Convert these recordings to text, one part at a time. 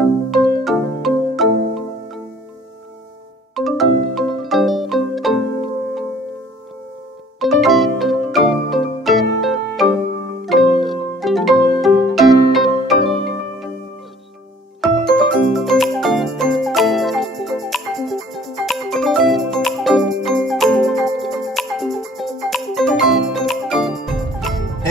Hey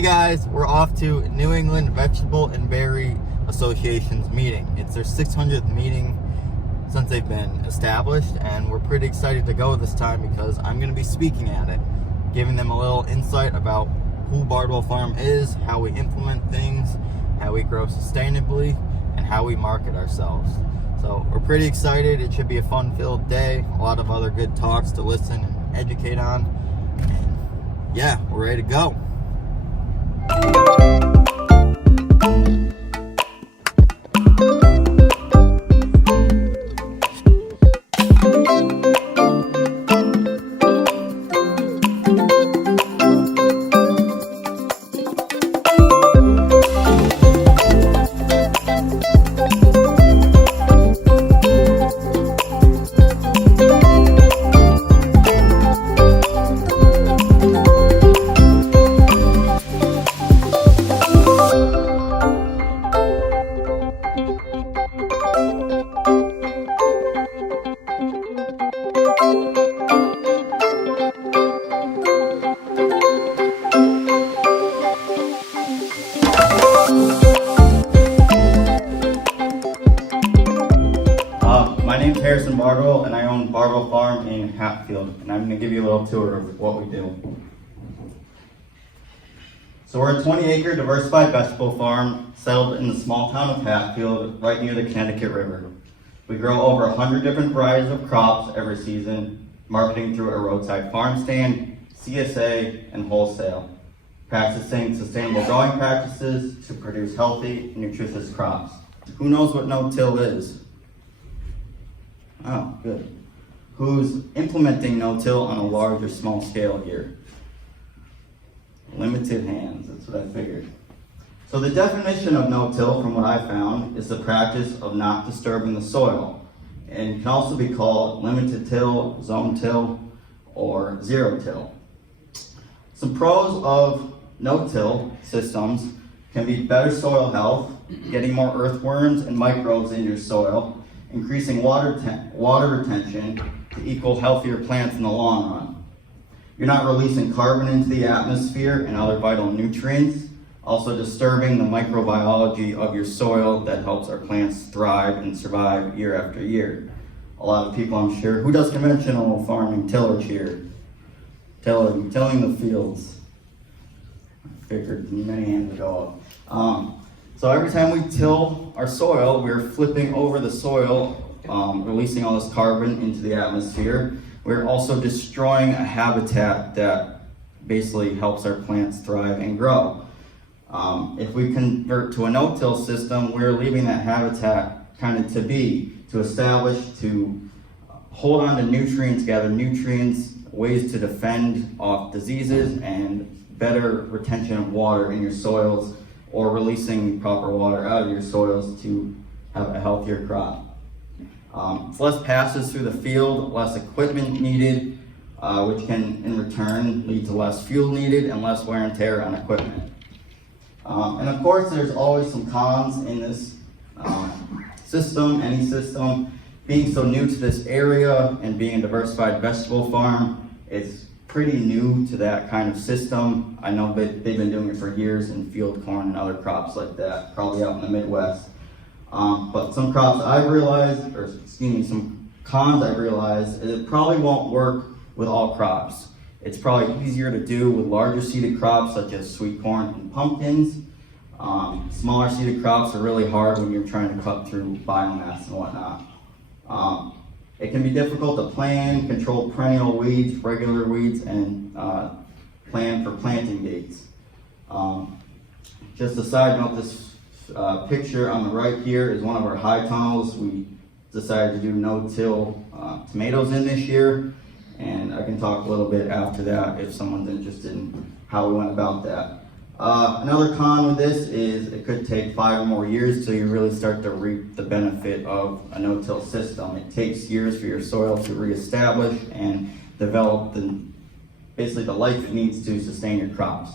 guys, we're off to New England Vegetable and Berry Association's meeting. It's their 600th meeting since they've been established, and we're pretty excited to go this time because I'm going to be speaking at it, giving them a little insight about who Bardwell Farm is, how we implement things, how we grow sustainably, and how we market ourselves. So we're pretty excited. It should be a fun-filled day, a lot of other good talks to listen and educate on. And yeah, we're ready to go. My name's Bardwell, and I own Bardwell Farm in Hatfield, and I'm going to give you a little tour of what we do. So we're a 20-acre diversified vegetable farm settled in the small town of Hatfield, right near the Connecticut River. We grow over 100 different varieties of crops every season, marketing through a roadside farm stand, CSA, and wholesale, practicing sustainable growing practices to produce healthy, nutritious crops. Who knows what no-till is? Oh, good. Who's implementing no-till on a large or small scale here? Limited hands, that's what I figured. So the definition of no-till, from what I found, is the practice of not disturbing the soil, and can also be called limited till, zone till, or zero till. Some pros of no-till systems can be better soil health, getting more earthworms and microbes in your soil, increasing water retention to equal healthier plants in the long run. You're not releasing carbon into the atmosphere and other vital nutrients, also disturbing the microbiology of your soil that helps our plants thrive and survive year after year. A lot of people, I'm sure, who does conventional farming, tillage here? Tilling the fields. I figured many hands would go up. So every time we till our soil, we're flipping over the soil, releasing all this carbon into the atmosphere. We're also destroying a habitat that basically helps our plants thrive and grow. If we convert to a no-till system, we're leaving that habitat kind of to establish, to hold on to nutrients, gather nutrients, ways to defend off diseases, and better retention of water in your soils, or releasing proper water out of your soils to have a healthier crop. It's less passes through the field, less equipment needed, which can in return lead to less fuel needed and less wear and tear on equipment. And of course, there's always some cons in this system, any system. Being so new to this area and being a diversified vegetable farm, it's pretty new to that kind of system. I know they've been doing it for years in field corn and other crops like that, probably out in the Midwest. But some crops I've realized, some cons I've realized, is it probably won't work with all crops. It's probably easier to do with larger seeded crops such as sweet corn and pumpkins. Smaller seeded crops are really hard when you're trying to cut through biomass and whatnot. It can be difficult to plan, control perennial weeds, regular weeds, and plan for planting dates. Just a side note, this picture on the right here is one of our high tunnels. We decided to do no-till tomatoes in this year, and I can talk a little bit after that if someone's interested in how we went about that. Another con with this is it could take 5 or more years till you really start to reap the benefit of a no-till system. It takes years for your soil to reestablish and develop basically the life it needs to sustain your crops.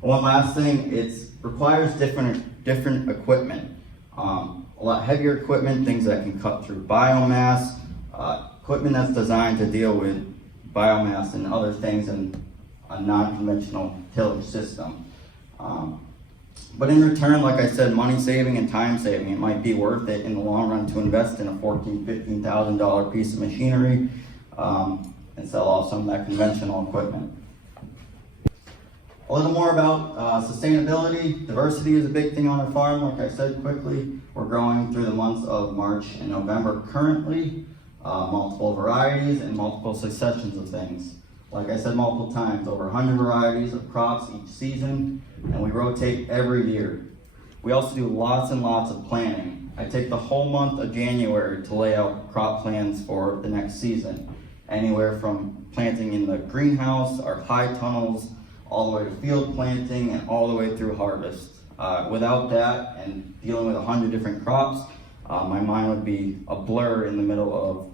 One last thing, it requires different equipment. A lot heavier equipment, things that can cut through biomass, equipment that's designed to deal with biomass and other things in a non-conventional tillage system. But in return, like I said, money saving and time saving, it might be worth it in the long run to invest in a $14,000, $15,000 piece of machinery and sell off some of that conventional equipment. A little more about sustainability. Diversity is a big thing on our farm. Like I said quickly, we're growing through the months of March and November currently, multiple varieties and multiple successions of things. Like I said multiple times, over 100 varieties of crops each season, and we rotate every year. We also do lots and lots of planting. I take the whole month of January to lay out crop plans for the next season. Anywhere from planting in the greenhouse, our high tunnels, all the way to field planting, and all the way through harvest. Without that, and dealing with 100 different crops, my mind would be a blur in the middle of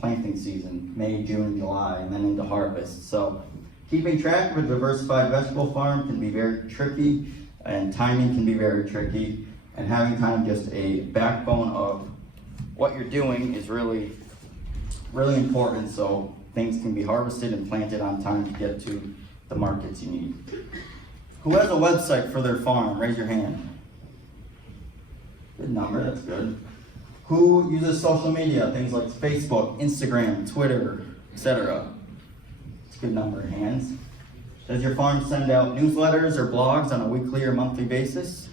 planting season, May, June, July, and then into harvest. So keeping track of a diversified vegetable farm can be very tricky, and timing can be very tricky, and having kind of just a backbone of what you're doing is really, really important so things can be harvested and planted on time to get to the markets you need. Who has a website for their farm? Raise your hand. Good number, that's good. Who uses social media, things like Facebook, Instagram, Twitter, etc.? It's a good number of hands. Does your farm send out newsletters or blogs on a weekly or monthly basis?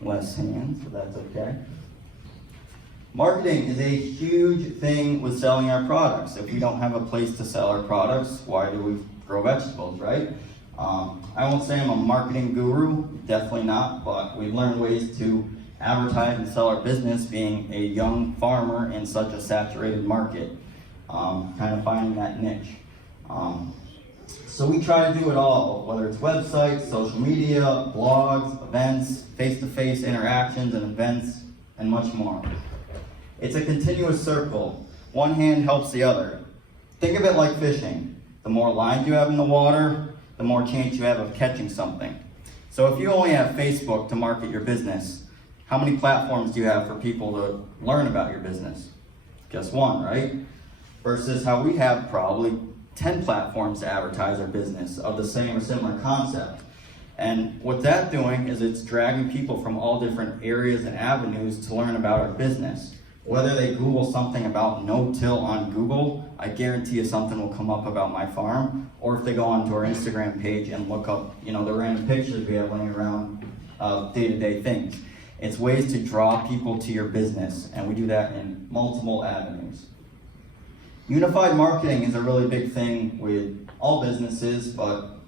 Less hands, but that's okay. Marketing is a huge thing with selling our products. If we don't have a place to sell our products, why do we grow vegetables, right? I won't say I'm a marketing guru, definitely not, but we've learned ways to advertise and sell our business being a young farmer in such a saturated market, kind of finding that niche. So we try to do it all, whether it's websites, social media, blogs, events, face-to-face interactions and events, and much more. It's a continuous circle. One hand helps the other. Think of it like fishing. The more lines you have in the water, the more chance you have of catching something. So if you only have Facebook to market your business, how many platforms do you have for people to learn about your business? Just one, right? Versus how we have probably 10 platforms to advertise our business of the same or similar concept. And what that's doing is it's dragging people from all different areas and avenues to learn about our business. Whether they Google something about no-till on Google, I guarantee you something will come up about my farm. Or if they go onto our Instagram page and look up, the random pictures we have laying around of day-to-day things. It's ways to draw people to your business, and we do that in multiple avenues. Unified marketing is a really big thing with all businesses, but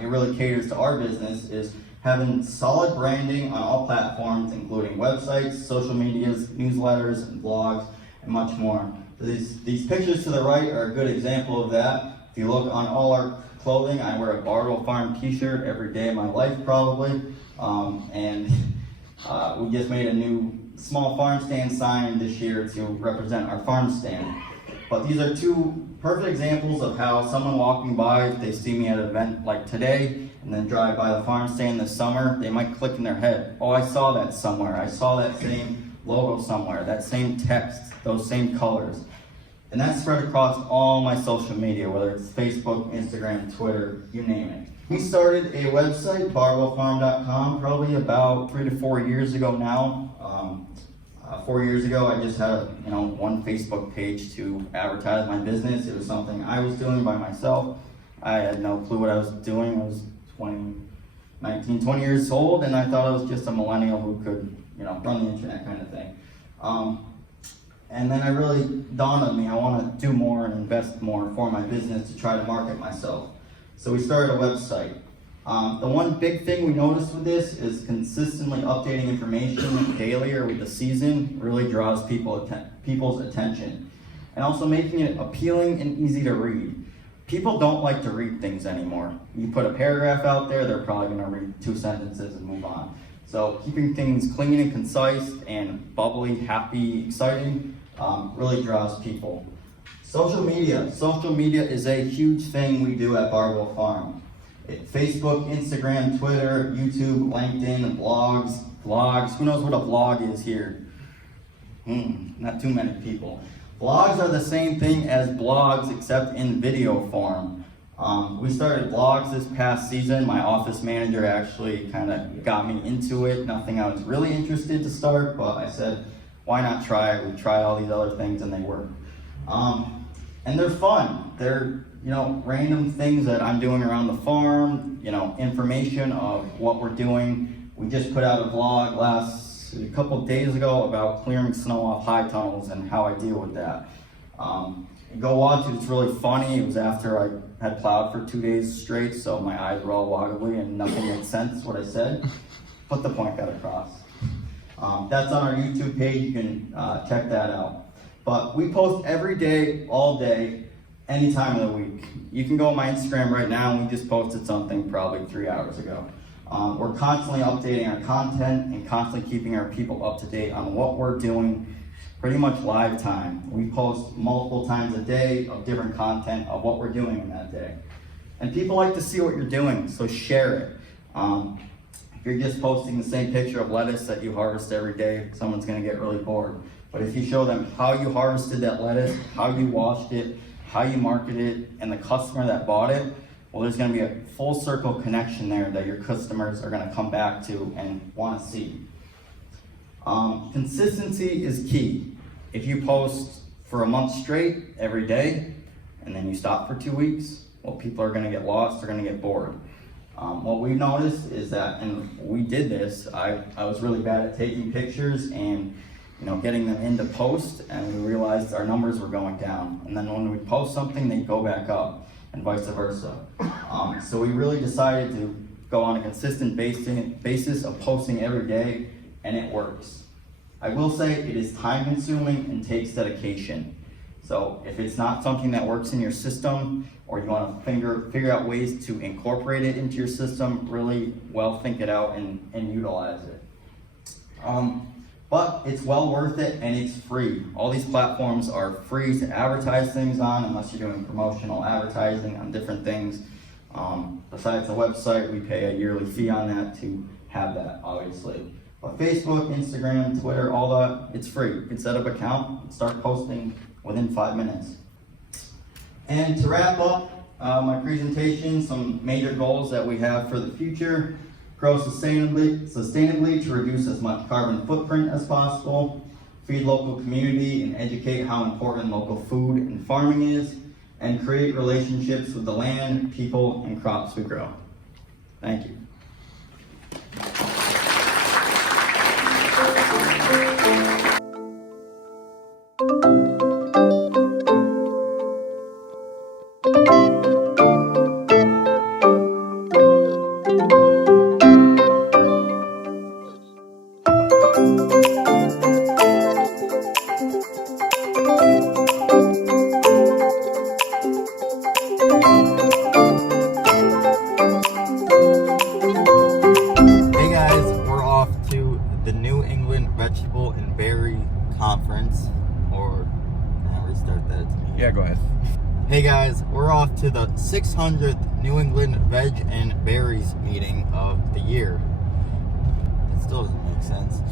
it really caters to our business, is having solid branding on all platforms, including websites, social medias, newsletters, and blogs, and much more. These pictures to the right are a good example of that. If you look on all our clothing, I wear a Bardwell Farm t-shirt every day of my life probably, we just made a new small farm stand sign this year to represent our farm stand. But these are two perfect examples of how someone walking by, if they see me at an event like today, and then drive by the farm stand this summer, they might click in their head, oh, I saw that somewhere. I saw that same logo somewhere, that same text, those same colors. And that's spread across all my social media, whether it's Facebook, Instagram, Twitter, you name it. We started a website, bardwellfarm.com, probably about 3 to 4 years ago now. 4 years ago, I just had one Facebook page to advertise my business. It was something I was doing by myself. I had no clue what I was doing. I was 20 years old, and I thought I was just a millennial who could, run the internet kind of thing. And then it really dawned on me, I want to do more and invest more for my business to try to market myself. So we started a website. The one big thing we noticed with this is consistently updating information daily or with the season really draws people's attention. And also making it appealing and easy to read. people don't like to read things anymore. You put a paragraph out there, they're probably gonna read 2 sentences and move on. So keeping things clean and concise and bubbly, happy, exciting really draws people. Social media is a huge thing we do at Bardwell Farm. Facebook, Instagram, Twitter, YouTube, LinkedIn, vlogs. Who knows what a vlog is here? Not too many people. Vlogs are the same thing as blogs except in video form. We started vlogs this past season. My office manager actually kind of got me into it. Nothing I was really interested to start, but I said, why not try it? We tried all these other things and they work. And they're fun. They're random things that I'm doing around the farm, information of what we're doing. We just put out a vlog a couple of days ago about clearing snow off high tunnels and how I deal with that. Go watch it, it's really funny. It was after I had plowed for 2 days straight, so my eyes were all wobbly and nothing made sense what I said, but the point got across. That's on our YouTube page, you can check that out. But we post every day, all day, any time of the week. You can go on my Instagram right now, and we just posted something probably 3 hours ago. We're constantly updating our content and constantly keeping our people up to date on what we're doing, pretty much live time. We post multiple times a day of different content of what we're doing in that day. And people like to see what you're doing, so share it. If you're just posting the same picture of lettuce that you harvest every day, someone's gonna get really bored. But if you show them how you harvested that lettuce, how you washed it, how you marketed it, and the customer that bought it, well, there's gonna be a full circle connection there that your customers are gonna come back to and wanna see. Consistency is key. If you post for a month straight every day, and then you stop for 2 weeks, well, people are gonna get lost, they're gonna get bored. What we noticed is that, and we did this, I was really bad at taking pictures and getting them into post, and we realized our numbers were going down. And then when we post something, they go back up, and vice versa. So we really decided to go on a consistent basis of posting every day, and it works. I will say it is time consuming and takes dedication. So if it's not something that works in your system, or you want to figure out ways to incorporate it into your system, really well think it out and utilize it. But it's well worth it, and it's free. All these platforms are free to advertise things on, unless you're doing promotional advertising on different things. Besides the website, we pay a yearly fee on that to have that, obviously. But Facebook, Instagram, Twitter, all that, it's free. You can set up an account and start posting within 5 minutes. And to wrap up my presentation, some major goals that we have for the future: grow sustainably to reduce as much carbon footprint as possible, feed local community and educate how important local food and farming is, and create relationships with the land, people, and crops we grow. Thank you. Vegetable and Berry Conference, or I'll restart that. Yeah, go ahead. Hey guys, we're off to the 600th New England Veg and Berries meeting of the year. It still doesn't make sense.